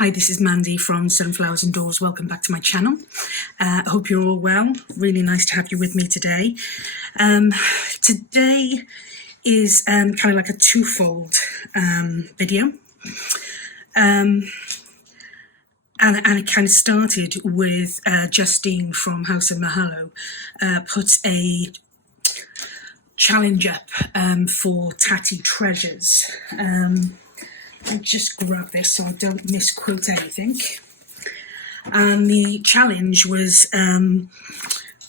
Hi, this is Mandy from Sunflowers Indoors. Welcome back to my channel. I hope you're all well. Really nice to have you with me today. Today is kind of like a twofold video. And it kind of started with Justine from House of Mahalo put a challenge up for Tatty Treasures. I'll just grab this so I don't misquote anything. And the challenge was, the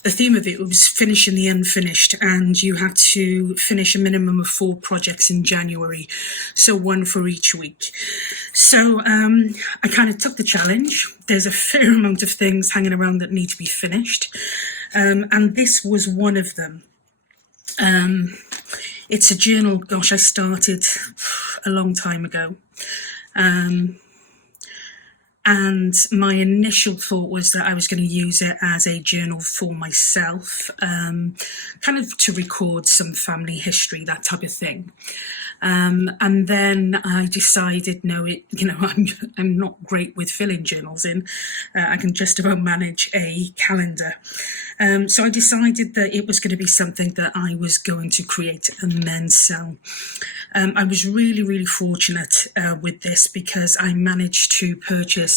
theme of it was finishing the unfinished, and you had to finish a minimum of 4 projects in January, so 1 for each week. So I kind of took the challenge. There's a fair amount of things hanging around that need to be finished, and this was one of them. It's a journal, gosh, I started a long time ago. And my initial thought was that I was going to use it as a journal for myself, kind of to record some family history, that type of thing. And then I decided, no, I'm not great with filling journals in. I can just about manage a calendar. So I decided that it was going to be something that I was going to create and then sell. I was really, really fortunate with this because I managed to purchase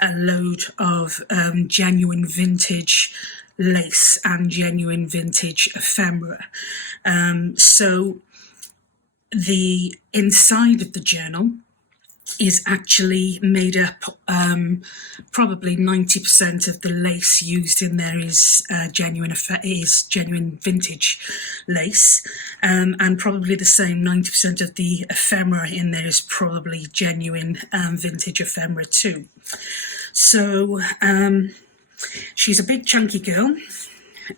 a load of genuine vintage lace and genuine vintage ephemera. So the inside of the journal is actually made up, probably 90% of the lace used in there is genuine vintage lace, and probably the same 90% of the ephemera in there is probably genuine vintage ephemera too. So she's a big chunky girl.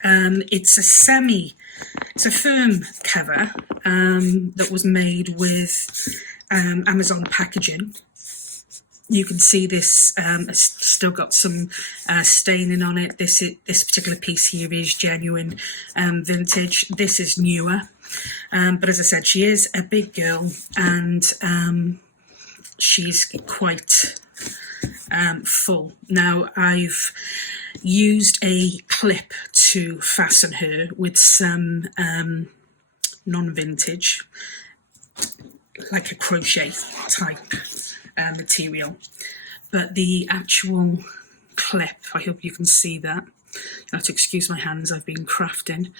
It's a firm cover that was made with Amazon packaging. You can see this it's still got some staining on it. This particular piece here is genuine vintage. This is newer, but as I said, she is a big girl, and she's quite full. Now I've used a clip to fasten her with some non-vintage, like a crochet type material, but the actual clip, I hope you can see that. You have to excuse my hands, I've been crafting,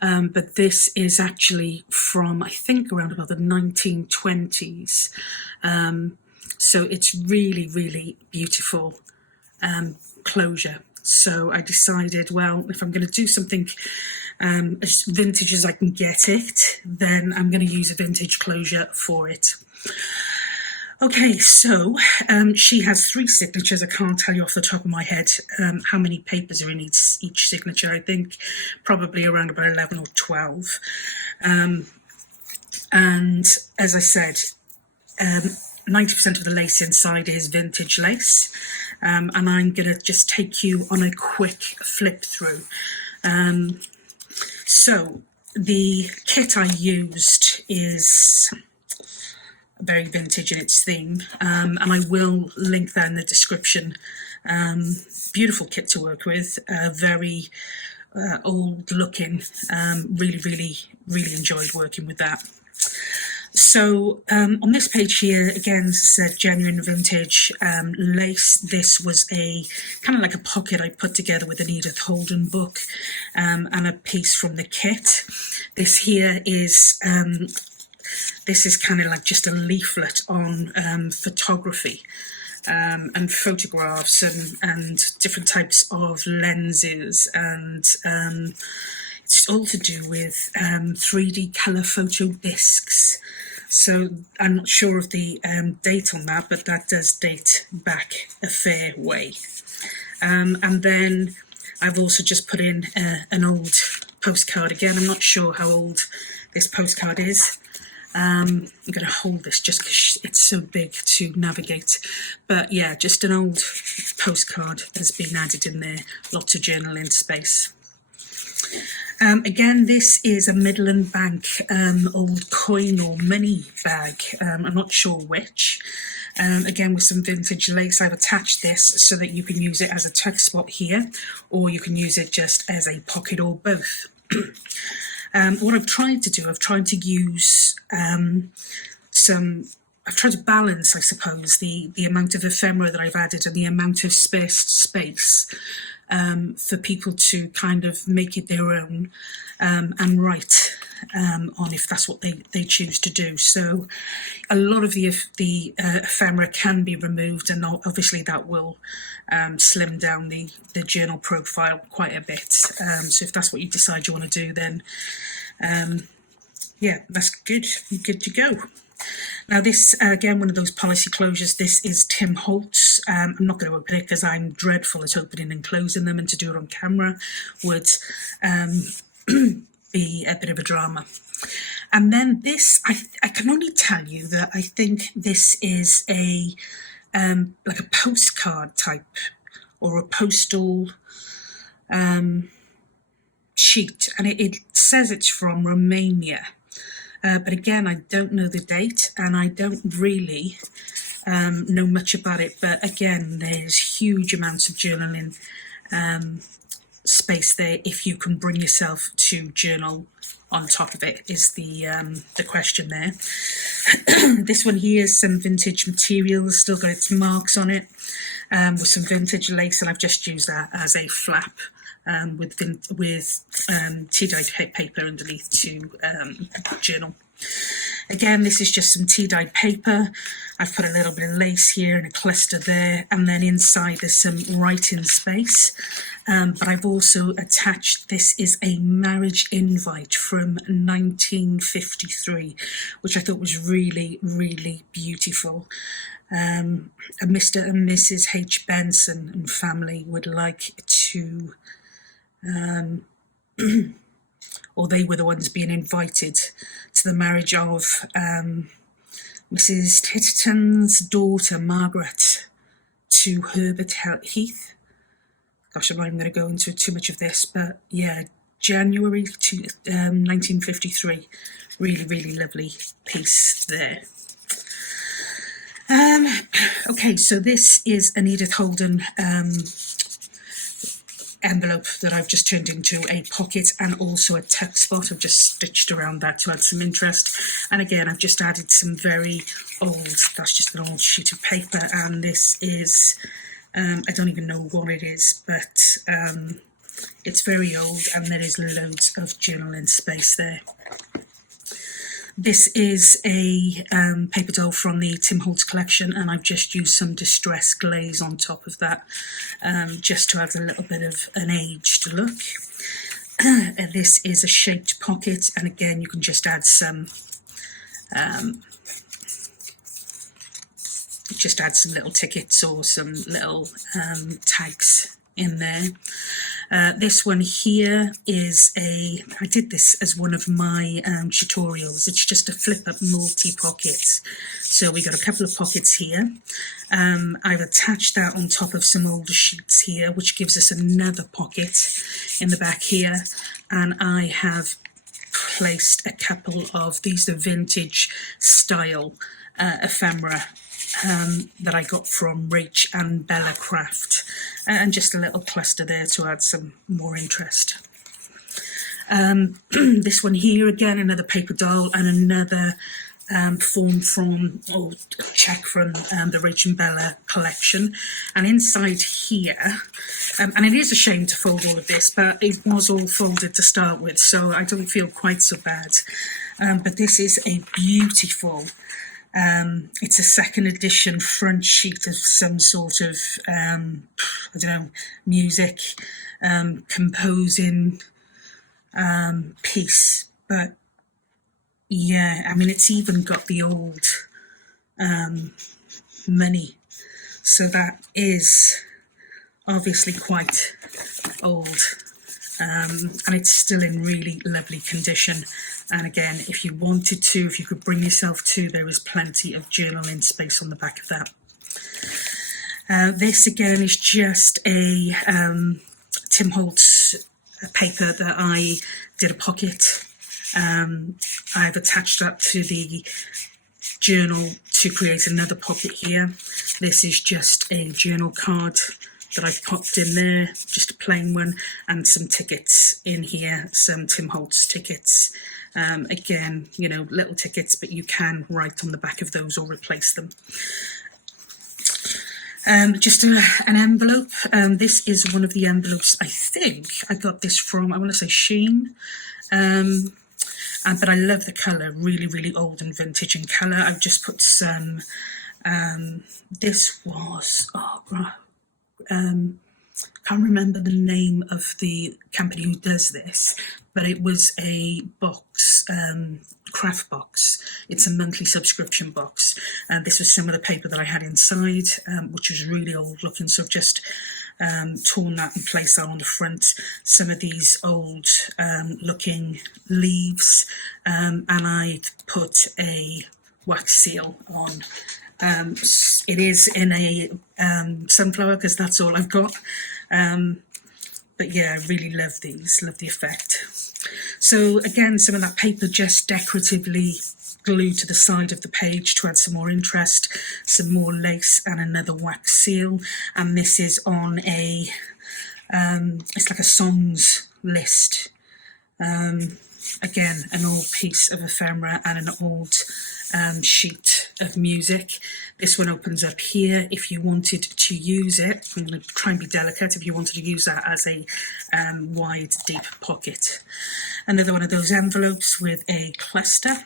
but this is actually from, I think, around about the 1920s. So it's really, really beautiful closure. So I decided, well, if I'm going to do something as vintage as I can get it, then I'm going to use a vintage closure for it. Okay, so she has 3 signatures. I can't tell you off the top of my head how many papers are in each signature. I think probably around about 11 or 12. And as I said, 90% of the lace inside is vintage lace, and I'm going to just take you on a quick flip through. So the kit I used is very vintage in its theme, and I will link that in the description. Beautiful kit to work with, very old looking, really, really, really enjoyed working with that. So on this page here, again, as I said, genuine vintage lace. This was a kind of like a pocket I put together with an Anita Holden book and a piece from the kit. This here is kind of like just a leaflet on photography and photographs and different types of lenses, and it's all to do with 3D colour photo discs. So I'm not sure of the date on that, but that does date back a fair way. And then I've also just put in an old postcard. Again, I'm not sure how old this postcard is. I'm going to hold this just because it's so big to navigate. But yeah, just an old postcard has been added in there. Lots of journaling space. Again, this is a Midland Bank old coin or money bag. I'm not sure which. again with some vintage lace. I've attached this so that you can use it as a tuck spot here, or you can use it just as a pocket, or both. What I've tried to do, I've tried to use I've tried to balance, I suppose, the amount of ephemera that I've added and the amount of space for people to kind of make it their own and write on if that's what they choose to do. So a lot of the ephemera can be removed, and obviously that will slim down the journal profile quite a bit. So if that's what you decide you want to do, then yeah, that's good. You're good to go. Now this, again, one of those policy closures. This is Tim Holtz. I'm not going to open it because I'm dreadful at opening and closing them, and to do it on camera would be a bit of a drama. And then this, I can only tell you that I think this is a like a postcard type, or a postal sheet, and it says it's from Romania. But again, I don't know the date, and I don't really know much about it. But again, there's huge amounts of journaling space there if you can bring yourself to journal on top of it, is the question there. This one here is some vintage materials, still got its marks on it, with some vintage lace, and I've just used that as a flap. With tea-dyed paper underneath to journal. Again, this is just some tea-dyed paper. I've put a little bit of lace here and a cluster there, and then inside there's some writing space. But I've also attached, this is a marriage invite from 1953, which I thought was really, really beautiful. A Mr. and Mrs. H. Benson and family would like to or they were the ones being invited to the marriage of Mrs. Titterton's daughter Margaret to Herbert Heath. Gosh, I'm not even going to go into too much of this, but yeah, January 1953. Really, really lovely piece there. Okay, so this is an Anita Holden envelope that I've just turned into a pocket and also a tuck spot. I've just stitched around that to add some interest, and again I've just added some very old, that's just an old sheet of paper, and this is I don't even know what it is, but it's very old, and there is loads of journaling space there. This is a paper doll from the Tim Holtz collection, and I've just used some distress glaze on top of that, just to add a little bit of an aged look. This is a shaped pocket, and again you can just add some little tickets or some little tags in there. This one here is I did this as one of my tutorials. It's just a flip up multi-pocket. So we got a couple of pockets here. I've attached that on top of some older sheets here, which gives us another pocket in the back here. And I have placed a couple of these, the vintage style ephemera that I got from Rach and Bella Craft, and just a little cluster there to add some more interest. This one here, again, another paper doll and another form from, or check from the Rach and Bella collection. And inside here, and it is a shame to fold all of this, but it was all folded to start with, so I don't feel quite so bad. But this is a beautiful, it's a second edition front sheet of some sort of, I don't know, music, composing piece. But yeah, I mean, it's even got the old money. So that is obviously quite old. And it's still in really lovely condition. And again, if you wanted to, if you could bring yourself to, there is plenty of journaling space on the back of that. This again is just a Tim Holtz paper that I did a pocket. I've attached that to the journal to create another pocket here. This is just a journal card that I've popped in there, just a plain one, and some tickets in here, some Tim Holtz tickets. Again, you know, little tickets, but you can write on the back of those or replace them. Just an envelope. This is one of the envelopes, I think I got this from, I want to say Shein. But I love the colour, really, really old and vintage in colour. I've just put some, this was, can't remember the name of the company who does this, but it was a box, craft box. It's a monthly subscription box. This was some of the paper that I had inside, which was really old looking, so I've just torn that and placed that on the front. Some of these old looking leaves, and I put a wax seal on. It is in a sunflower because that's all I've got. But yeah, I really love these, love the effect. So again, some of that paper just decoratively glued to the side of the page to add some more interest, some more lace and another wax seal. And this is on a, it's like a songs list. Again, an old piece of ephemera and an old sheet of music. This one opens up here if you wanted to use it. I'm going to try and be delicate. If you wanted to use that as a wide, deep pocket. Another one of those envelopes with a cluster.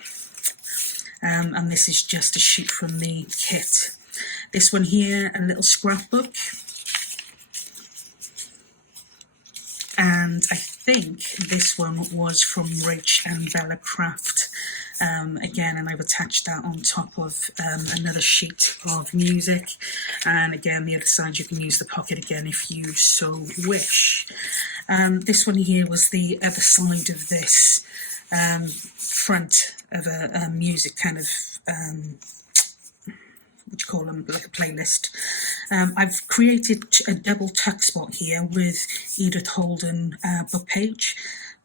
And this is just a sheet from the kit. This one here, a little scrapbook. And I think this one was from Rach and Bella Craft. Again, and I've attached that on top of another sheet of music. And again, the other side, you can use the pocket again if you so wish. This one here was the other side of this front of a music kind of, what do you call them, like a playlist. I've created a double tuck spot here with Edith Holden book page.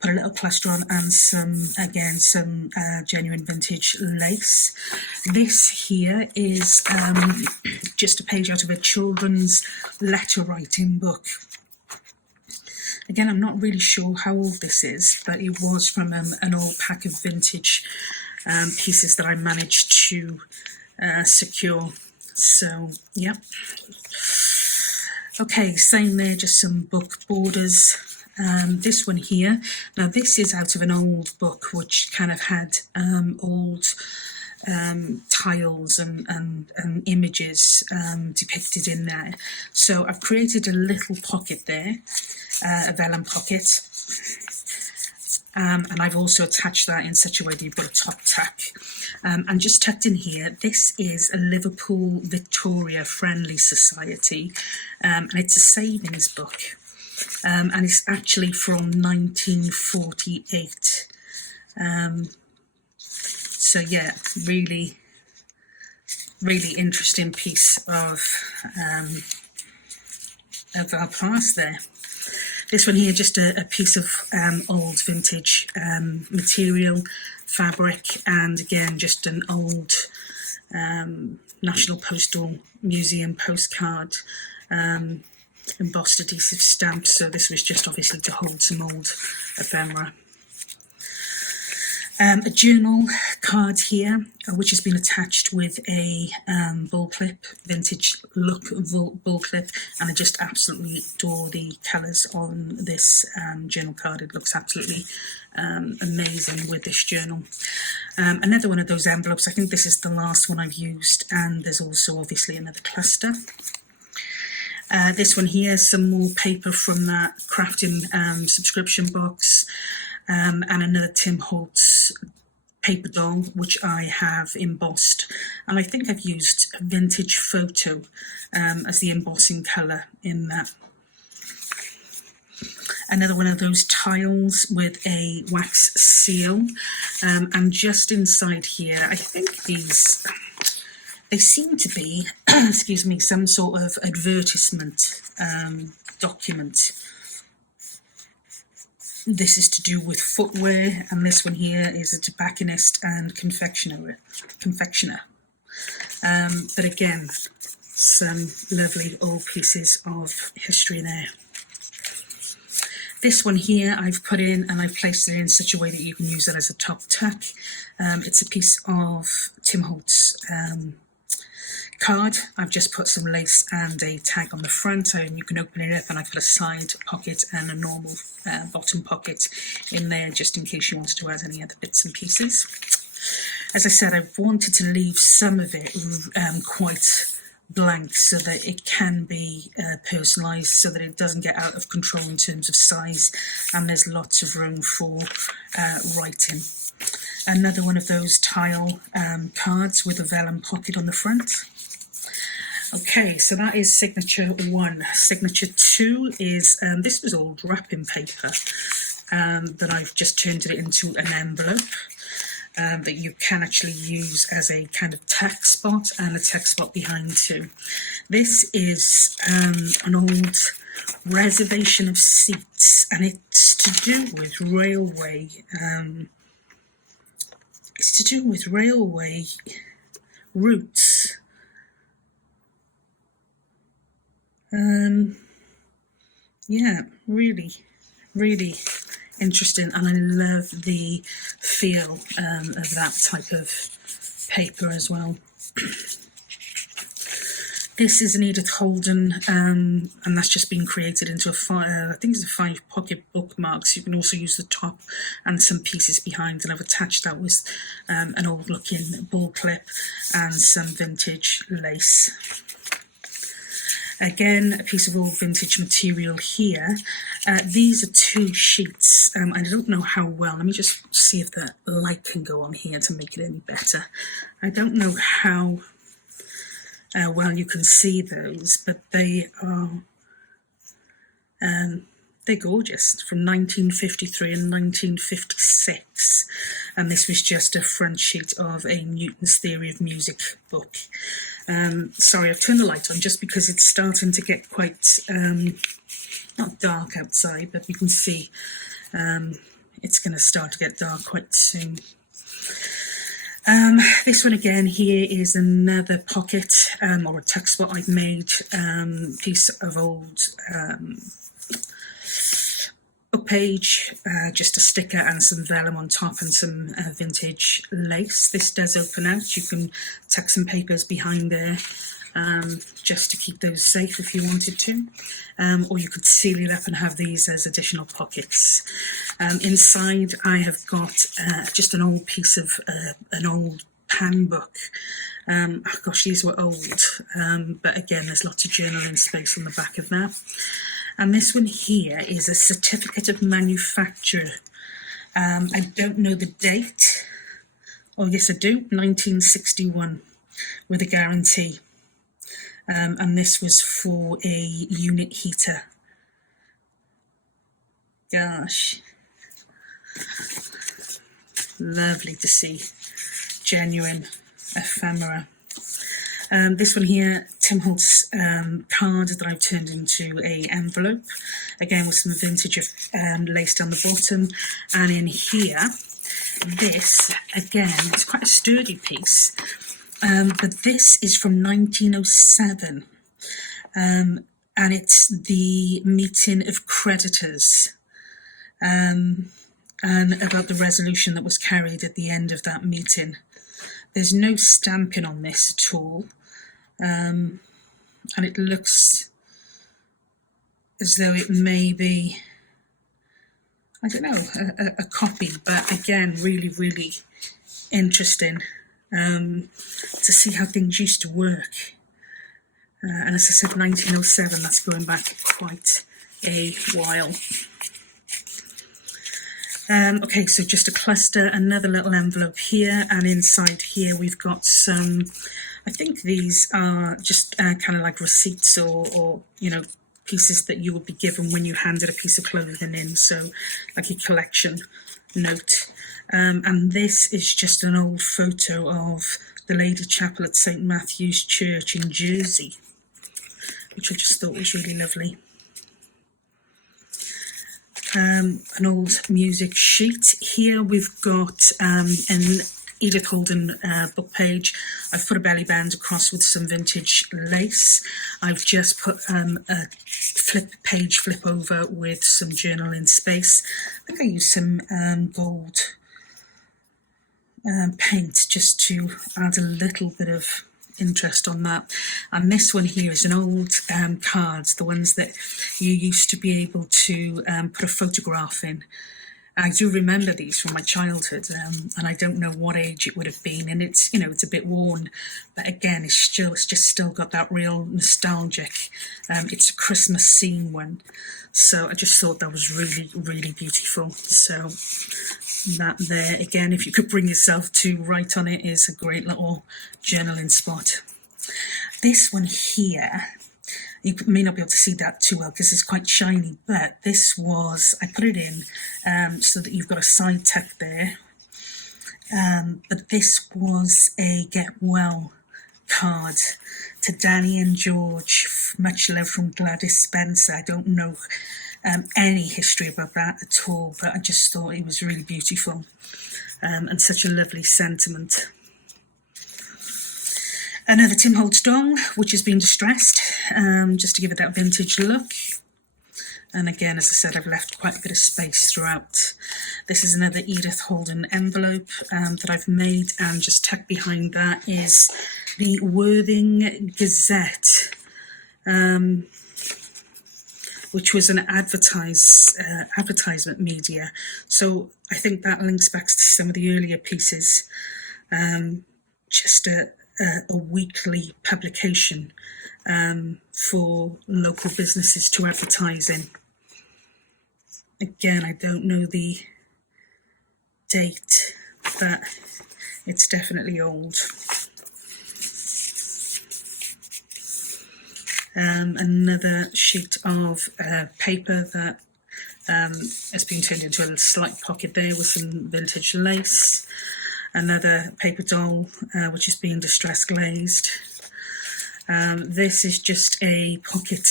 Put a little cluster on and some, again, some genuine vintage lace. This here is just a page out of a children's letter writing book. Again, I'm not really sure how old this is, but it was from an old pack of vintage pieces that I managed to secure. So, yeah. Okay, same there, just some book borders. This one here, now this is out of an old book which kind of had old tiles and images depicted in there. So I've created a little pocket there, a vellum pocket, and I've also attached that in such a way that you've got a top tack. And just tucked in here, this is a Liverpool Victoria Friendly Society, and it's a savings book. And it's actually from 1948. So yeah, really, really interesting piece of our past there. This one here, just a piece of old vintage material, fabric, and again, just an old National Postal Museum postcard. Embossed adhesive stamps, so this was just obviously to hold some old ephemera. A journal card here, which has been attached with a ball clip, vintage look ball clip, and I just absolutely adore the colours on this journal card. It looks absolutely amazing with this journal. Another one of those envelopes, I think this is the last one I've used, and there's also obviously another cluster. This one here, some more paper from that crafting subscription box, and another Tim Holtz paper doll, which I have embossed. And I think I've used a vintage photo as the embossing colour in that. Another one of those tiles with a wax seal. And just inside here, I think these... They seem to be, excuse me, some sort of advertisement document. This is to do with footwear, and this one here is a tobacconist and confectioner. But again, some lovely old pieces of history there. This one here I've put in and I've placed it in such a way that you can use it as a top tuck. It's a piece of Tim Holtz card. I've just put some lace and a tag on the front, and you can open it up, and I've got a side pocket and a normal bottom pocket in there just in case you wanted to add any other bits and pieces. As I said, I wanted to leave some of it quite blank so that it can be personalised, so that it doesn't get out of control in terms of size, and there's lots of room for writing. Another one of those tile cards with a vellum pocket on the front. Okay, so that is signature 1. Signature 2 is, this was old wrapping paper that I've just turned it into an envelope. That you can actually use as a kind of text spot and a text spot behind too. This is an old reservation of seats, and it's to do with railway. It's to do with railway routes. Yeah, really, really interesting, and I love the feel of that type of paper as well. This is an Anita Holden, and that's just been created into I think it's a 5 pocket bookmark, so you can also use the top and some pieces behind, and I've attached that with an old looking ball clip and some vintage lace. Again, a piece of old vintage material here. These are 2 sheets. I don't know how well. Let me just see if the light can go on here to make it any better. I don't know how well you can see those, but they are they're gorgeous, from 1953 and 1956. And this was just a front sheet of a Newton's Theory of Music book. Sorry, I've turned the light on just because it's starting to get quite, not dark outside, but you can see it's going to start to get dark quite soon. This one again here is another pocket or a tuck spot I've made, piece of old book page, just a sticker and some vellum on top and some vintage lace. This does open out. You can tuck some papers behind there just to keep those safe if you wanted to, or you could seal it up and have these as additional pockets. Inside I have got just an old piece of an old pan book. Oh gosh, these were old, but again there's lots of journaling space on the back of that. And this one here is a certificate of manufacture. I don't know the date. Oh yes I do, 1961 with a guarantee. And this was for a unit heater. Gosh, lovely to see. Genuine ephemera. This one here, Tim Holtz card that I've turned into a envelope, again with some vintage lace down the bottom. And in here, this again, it's quite a sturdy piece. But this is from 1907, and it's the meeting of creditors, and about the resolution that was carried at the end of that meeting. There's no stamping on this at all, and it looks as though it may be, I don't know, a copy, but again, really, really interesting. To see how things used to work. And as I said, 1907, that's going back quite a while. Okay, so just a cluster, another little envelope here, and inside here we've got some, I think these are just kind of like receipts or you know, pieces that you would be given when you handed a piece of clothing in, so like a collection note. And this is just an old photo of the Lady Chapel at St Matthew's Church in Jersey, which I just thought was really lovely. An old music sheet. Here we've got an Edith Holden book page. I've put a belly band across with some vintage lace. I've just put a page flip over with some journaling space. I think I used some gold paint just to add a little bit of interest on that. And this one here is an old card, the ones that you used to be able to put a photograph in. I do remember these from my childhood, and I don't know what age it would have been, and it's, you know, it's a bit worn, but again, it's just still got that real nostalgic. It's a Christmas scene one, so I just thought that was really, really beautiful. So that there, again, if you could bring yourself to write on it, is a great little journaling spot. This one here, you may not be able to see that too well because it's quite shiny, but this was, I put it in so that you've got a side tuck there. But this was a get well card to Danny and George. Much love from Gladys Spencer. I don't know any history about that at all, but I just thought it was really beautiful and such a lovely sentiment. Another Tim Holtz doll, which has been distressed, just to give it that vintage look. And again, as I said, I've left quite a bit of space throughout. This is another Edith Holden envelope that I've made, and just tucked behind that is the Worthing Gazette, which was an advertisement media. So I think that links back to some of the earlier pieces. Just a weekly publication for local businesses to advertise in. Again, I don't know the date, but it's definitely old. Another sheet of paper that has been turned into a slight pocket there with some vintage lace. Another paper doll, which is being distress glazed. This is just a pocket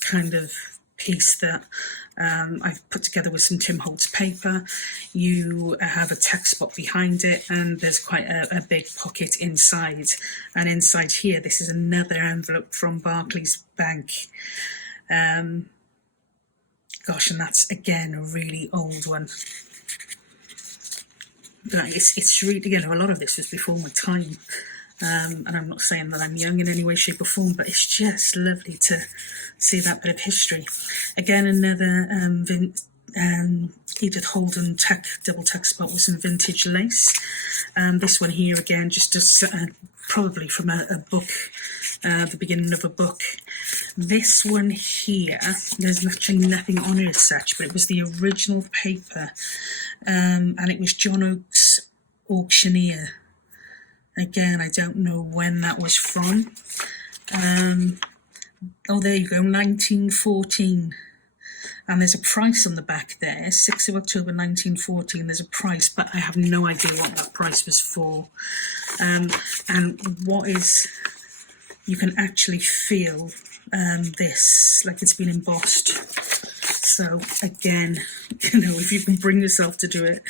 kind of piece that I've put together with some Tim Holtz paper. You have a tuck spot behind it, and there's quite a big pocket inside. And inside here, this is another envelope from Barclays Bank. Gosh, and that's again a really old one. But it's really, you know, a lot of this was before my time, and I'm not saying that I'm young in any way, shape or form, but it's just lovely to see that bit of history. Again, another Edith Holden double tuck spot with some vintage lace. This one here again, just probably from a book, the beginning of a book. This one here, there's actually nothing on it as such, but it was the original paper, and it was John Oakes Auctioneer. Again, I don't know when that was from. Oh, there you go, 1914. And there's a price on the back there, 6th of October 1914. There's a price, but I have no idea what that price was for. And what is, you can actually feel this, like it's been embossed. So again, you know, if you can bring yourself to do it,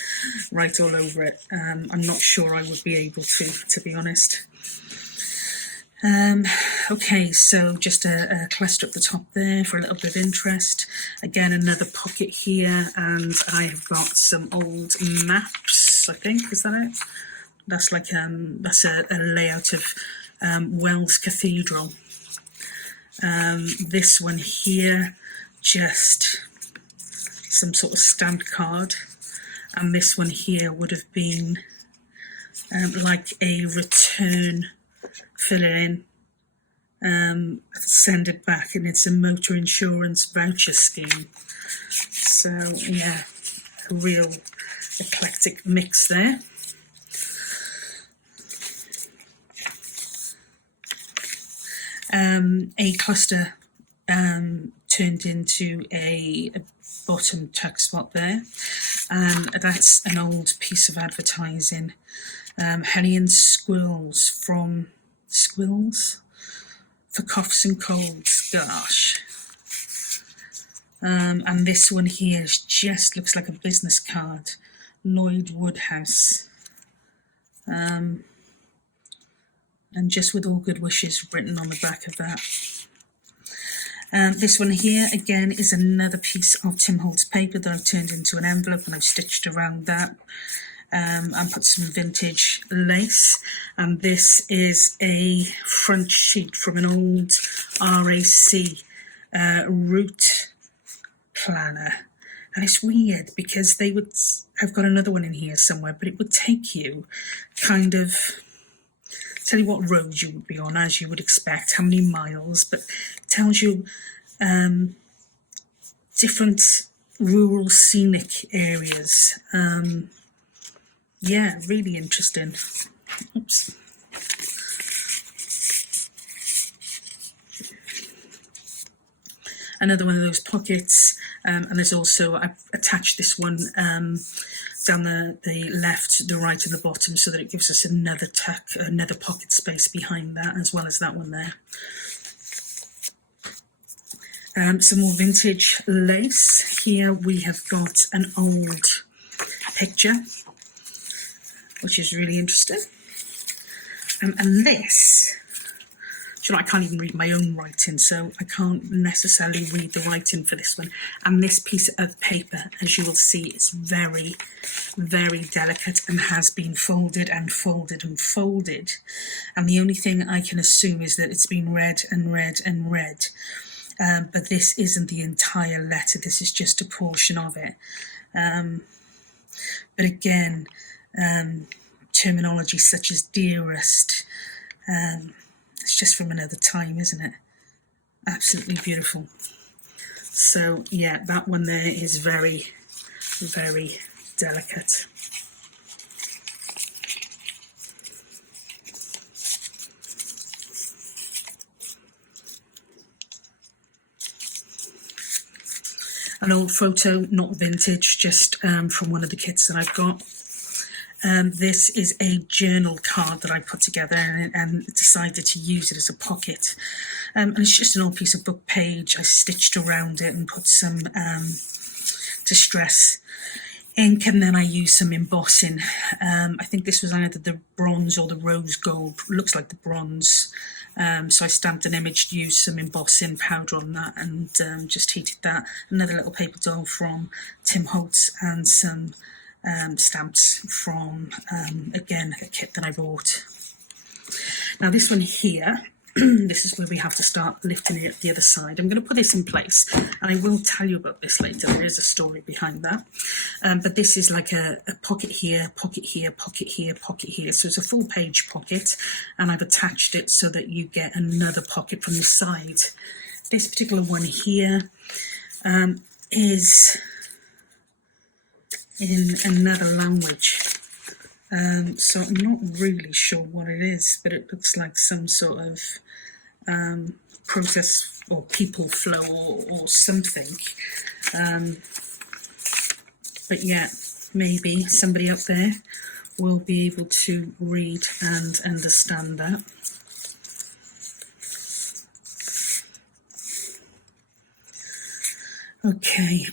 write all over it. I'm not sure I would be able to be honest. Okay, so just a cluster at the top there for a little bit of interest. Again, another pocket here, and I have got some old maps, I think, is that it? That's like that's a layout of Wells Cathedral. This one here, just some sort of stamped card, and this one here would have been like a return, fill it in, send it back, and it's a motor insurance voucher scheme. So yeah, a real eclectic mix there. A cluster turned into a bottom tuck spot there, and that's an old piece of advertising. Honey and Squills from Squills for coughs and colds. Gosh. And this one here just looks like a business card. Lloyd Woodhouse. and just with all good wishes written on the back of that. This one here again is another piece of Tim Holtz paper that I've turned into an envelope, and I've stitched around that and put some vintage lace. And this is a front sheet from an old RAC route planner. And it's weird because they would, I've got another one in here somewhere, but it would take you kind of, tell you what road you would be on, as you would expect, how many miles, but it tells you different rural scenic areas. Yeah, really interesting. Oops. Another one of those pockets, and there's also, I've attached this one down the left, the right and the bottom, so that it gives us another tuck, another pocket space behind that, as well as that one there. Some more vintage lace. Here we have got an old picture, which is really interesting. And this, do you know, I can't even read my own writing, so I can't necessarily read the writing for this one. And this piece of paper, as you will see, is very, very delicate and has been folded and folded and folded. And the only thing I can assume is that it's been read and read and read. But this isn't the entire letter, this is just a portion of it. But again, terminology such as dearest, it's just from another time, isn't it? Absolutely beautiful. So yeah, that one there is very, very delicate. An old photo, not vintage, just from one of the kits that I've got. This is a journal card that I put together and decided to use it as a pocket. And it's just an old piece of book page. I stitched around it and put some distress ink, and then I used some embossing. I think this was either the bronze or the rose gold. Looks like the bronze. So I stamped an image, used some embossing powder on that, and just heated that. Another little paper doll from Tim Holtz, and some stamps from, again, a kit that I bought. Now this one here, this is where we have to start lifting it up the other side. I'm going to put this in place, and I will tell you about this later. There is a story behind that. But this is like a pocket here, pocket here, pocket here, pocket here. So it's a full page pocket, and I've attached it so that you get another pocket from the side. This particular one here is in another language. So I'm not really sure what it is, but it looks like some sort of process or people flow or something. But yeah, maybe somebody up there will be able to read and understand that. Okay.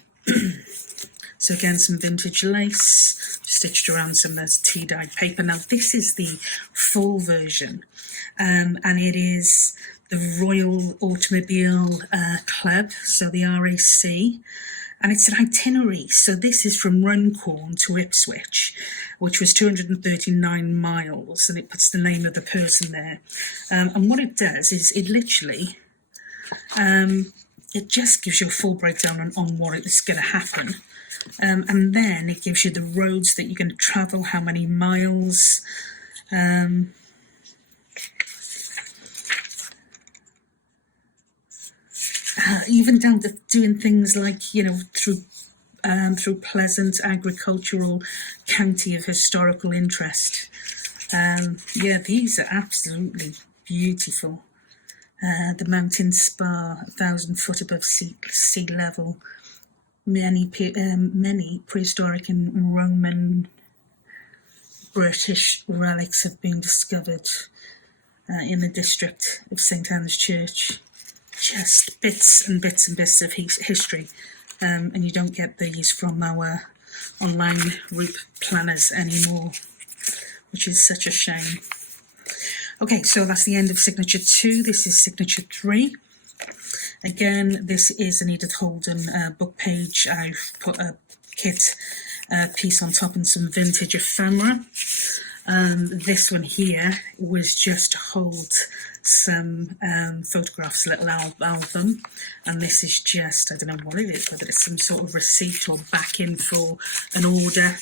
So again, some vintage lace, stitched around some tea-dyed paper. Now this is the full version, and it is the Royal Automobile Club, so the RAC, and it's an itinerary. So this is from Runcorn to Ipswich, which was 239 miles, and it puts the name of the person there. And what it does is it literally, it just gives you a full breakdown on what is going to happen. And then it gives you the roads that you're going to travel, how many miles. Even down to doing things like, you know, through Pleasant Agricultural County of Historical Interest. Yeah, these are absolutely beautiful. The Mountain Spa, 1,000 foot above sea level. Many prehistoric and Roman British relics have been discovered in the district of St Anne's Church. Just bits and bits and bits of history, and you don't get these from our online route planners anymore. which is such a shame. Okay, so that's the end of signature 2. This is signature 3. Again, this is an Anita Holden book page. I've put a kit piece on top and some vintage ephemera. This one here was just to hold some photographs, a little album, and this is just, I don't know what it is, whether it's some sort of receipt or backing for an order.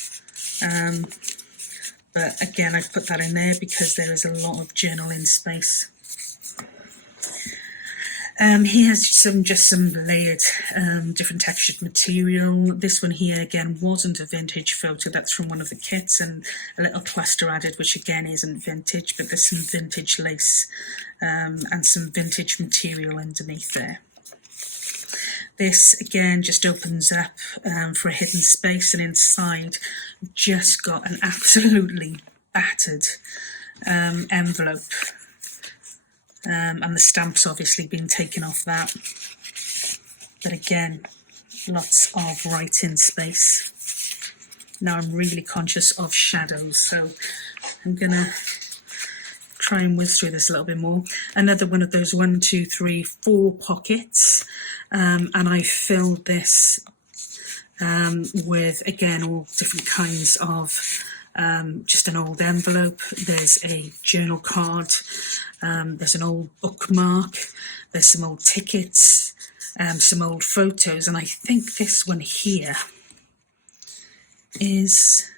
But again, I've put that in there because there is a lot of journaling space. Here's just some layered, different textured material. This one here, again, wasn't a vintage photo. That's from one of the kits, and a little cluster added, which again isn't vintage, but there's some vintage lace and some vintage material underneath there. This, again, just opens up for a hidden space, and inside we've just got an absolutely battered envelope. And the stamp's obviously been taken off that. But again, lots of writing space. Now I'm really conscious of shadows, so I'm going to try and whiz through this a little bit more. Another one of those 1, 2, 3, 4 pockets. And I filled this with, again, all different kinds of just an old envelope. There's a journal card, there's an old bookmark, there's some old tickets, some old photos, and I think this one here is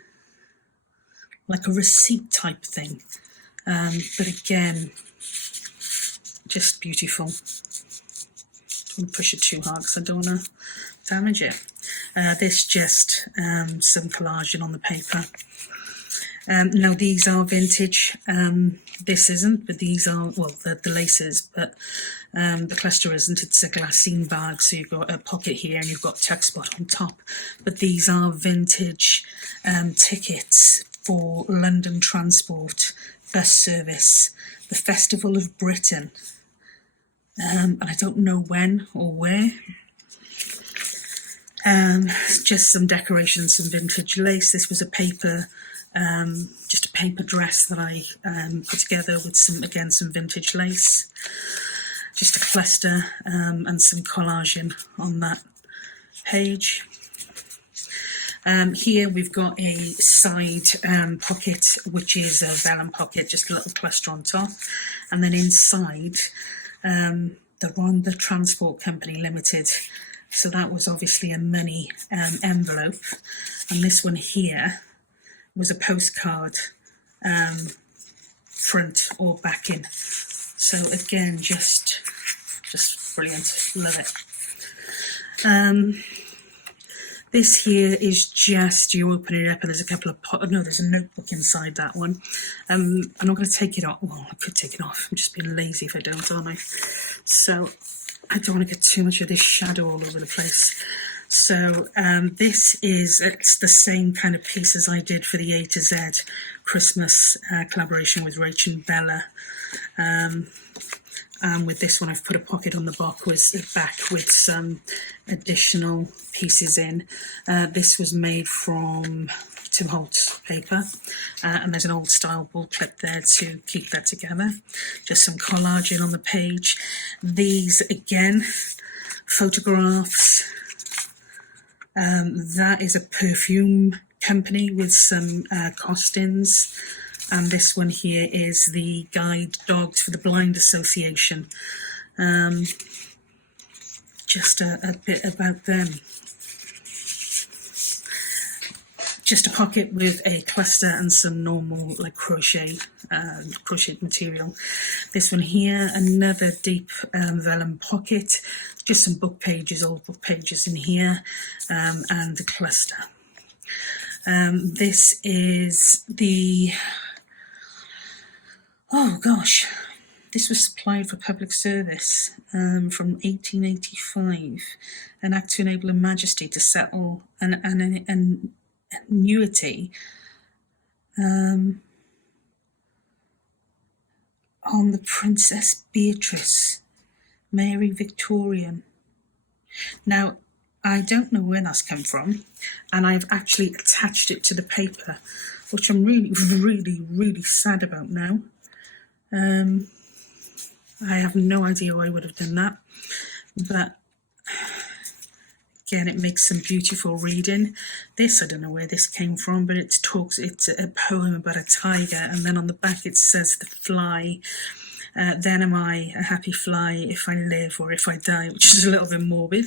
like a receipt type thing, but again, just beautiful. Don't want to push it too hard because I don't want to damage it. This just some collaging on the paper. Now these are vintage, this isn't, but these are, well, the laces, but the cluster isn't. It's a glassine bag, so you've got a pocket here and you've got tuck spot on top, but these are vintage tickets for London Transport bus service, the Festival of Britain, and I don't know when or where. Just some decorations, some vintage lace. This was a paper, just a paper dress that I put together with some, again, some vintage lace. Just a cluster and some collaging on that page. Here we've got a side pocket, which is a vellum pocket, just a little cluster on top, and then inside the Ronda Transport Company Limited. So that was obviously a money envelope, and this one here was a postcard front or backing. So again, just brilliant, love it. This here is just, you open it up and there's a couple of, no, there's a notebook inside that one. I'm not going to take it off. Well, I could take it off. I'm just being lazy if I don't, aren't I? So I don't want to get too much of this shadow all over the place. So this is, it's the same kind of piece as I did for the A to Z Christmas collaboration with Rach and Bella. And with this one, I've put a pocket on the back with some additional pieces in. This was made from Tim Holtz paper, and there's an old style ball clip there to keep that together. Just some collaging on the page. These, again, photographs. That is a perfume company with some costings. And this one here is the guide dogs for the Blind Association. Just a bit about them. Just a pocket with a cluster and some normal like crocheted material. This one here, another deep vellum pocket. Just some book pages, old book pages in here, and a cluster. This is the... Oh gosh, this was supplied for public service from 1885, an act to enable Her Majesty to settle an annuity on the Princess Beatrice, Mary Victorian. Now, I don't know where that's come from, and I've actually attached it to the paper, which I'm really sad about now. I have no idea why I would have done that, but again, it makes some beautiful reading. This, I don't know where this came from, but it's a poem about a tiger, and then on the back it says the fly. Then am I a happy fly if I live or if I die, which is a little bit morbid.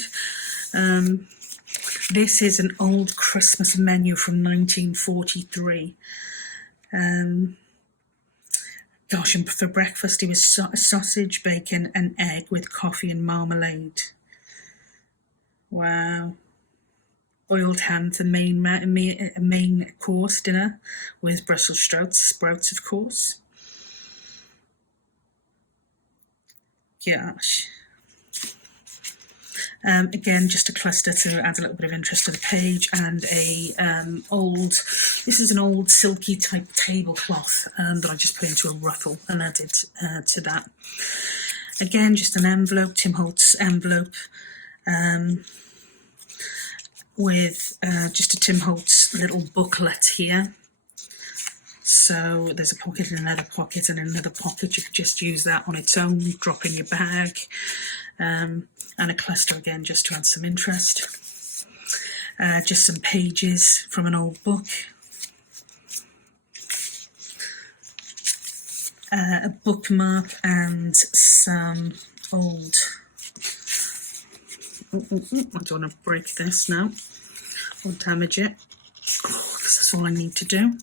This is an old Christmas menu from 1943. Gosh, and for breakfast it was sausage, bacon and egg with coffee and marmalade. Wow. Boiled ham, the main course dinner with Brussels sprouts of course. Gosh. Again, just a cluster to add a little bit of interest to the page, and this is an old silky type tablecloth that I just put into a ruffle and added to that. Again, just an envelope, Tim Holtz envelope, with just a Tim Holtz little booklet here. So there's a pocket and another pocket and another pocket. You could just use that on its own, drop in your bag. And a cluster again, just to add some interest. Just some pages from an old book. A bookmark and some old... I don't want to break this now or damage it. Oh, this is all I need to do.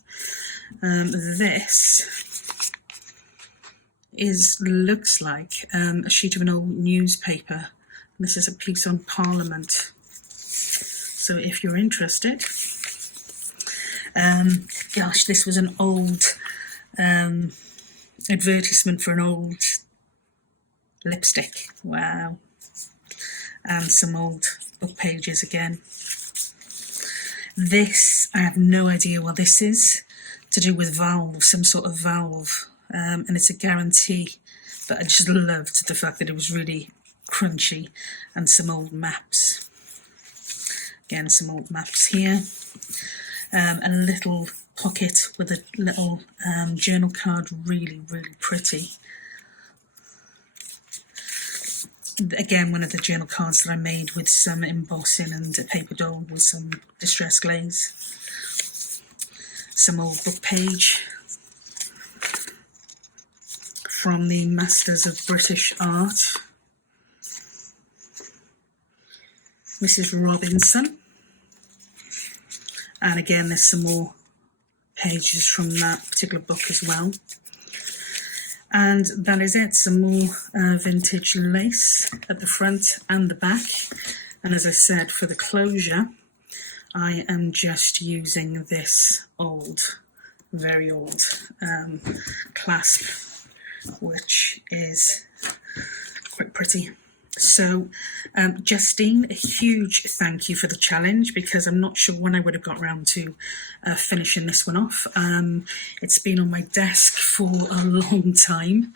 This looks like a sheet of an old newspaper. This is a piece on Parliament. So if you're interested, gosh, this was an old advertisement for an old lipstick. Wow. And some old book pages again. This, I have no idea what this is, to do with valve, some sort of valve, and it's a guarantee, but I just loved the fact that it was really crunchy, and some old maps. Again, some old maps here. A little pocket with a little journal card, really pretty. Again, one of the journal cards that I made with some embossing and a paper doll with some distress glaze. Some old book page from the Masters of British Art. Mrs. Robinson. And again, there's some more pages from that particular book as well. And that is it, some more vintage lace at the front and the back. And as I said, for the closure, I am just using this old, very old clasp, which is quite pretty. So, Justine, a huge thank you for the challenge, because I'm not sure when I would have got around to finishing this one off. It's been on my desk for a long time,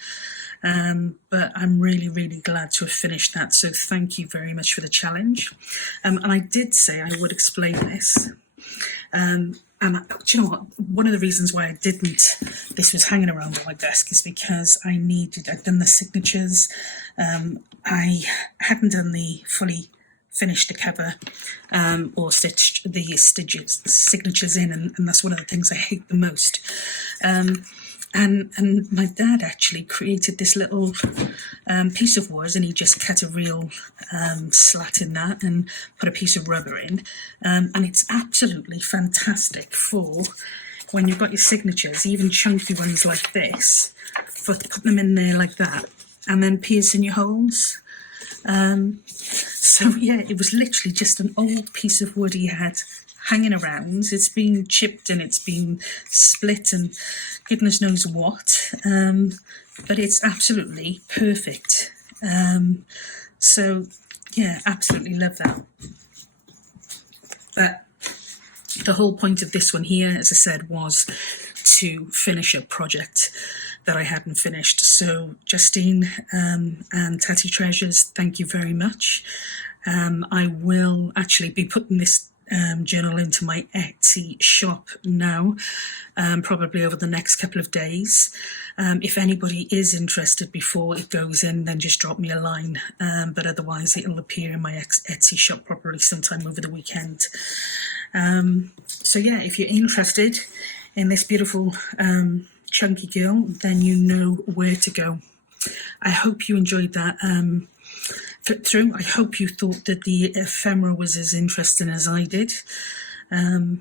but I'm really glad to have finished that. So thank you very much for the challenge. And I did say I would explain this. And do you know what? One of the reasons why I didn't, this was hanging around on my desk, is because I'd done the signatures. I hadn't done finished the cover or stitched the signatures in, and that's one of the things I hate the most. And my dad actually created this little piece of wood, and he just cut a real slat in that and put a piece of rubber in. And it's absolutely fantastic for when you've got your signatures, even chunky ones like this, for put them in there like that, and then piercing your holes. So yeah, it was literally just an old piece of wood he had hanging around. It's been chipped and it's been split and goodness knows what, but it's absolutely perfect. So yeah, absolutely love that. But the whole point of this one here, as I said, was to finish a project that I hadn't finished. So Justine and Tatty Treasures, thank you very much. I will actually be putting this journal into my Etsy shop now, probably over the next couple of days. If anybody is interested before it goes in, then just drop me a line, but otherwise it'll appear in my Etsy shop probably sometime over the weekend. So yeah, if you're interested in this beautiful chunky girl, then you know where to go. I hope you enjoyed that flip through. I hope you thought that the ephemera was as interesting as I did. And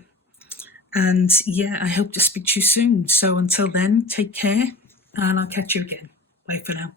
yeah, I hope to speak to you soon. So until then, take care, and I'll catch you again. Bye for now.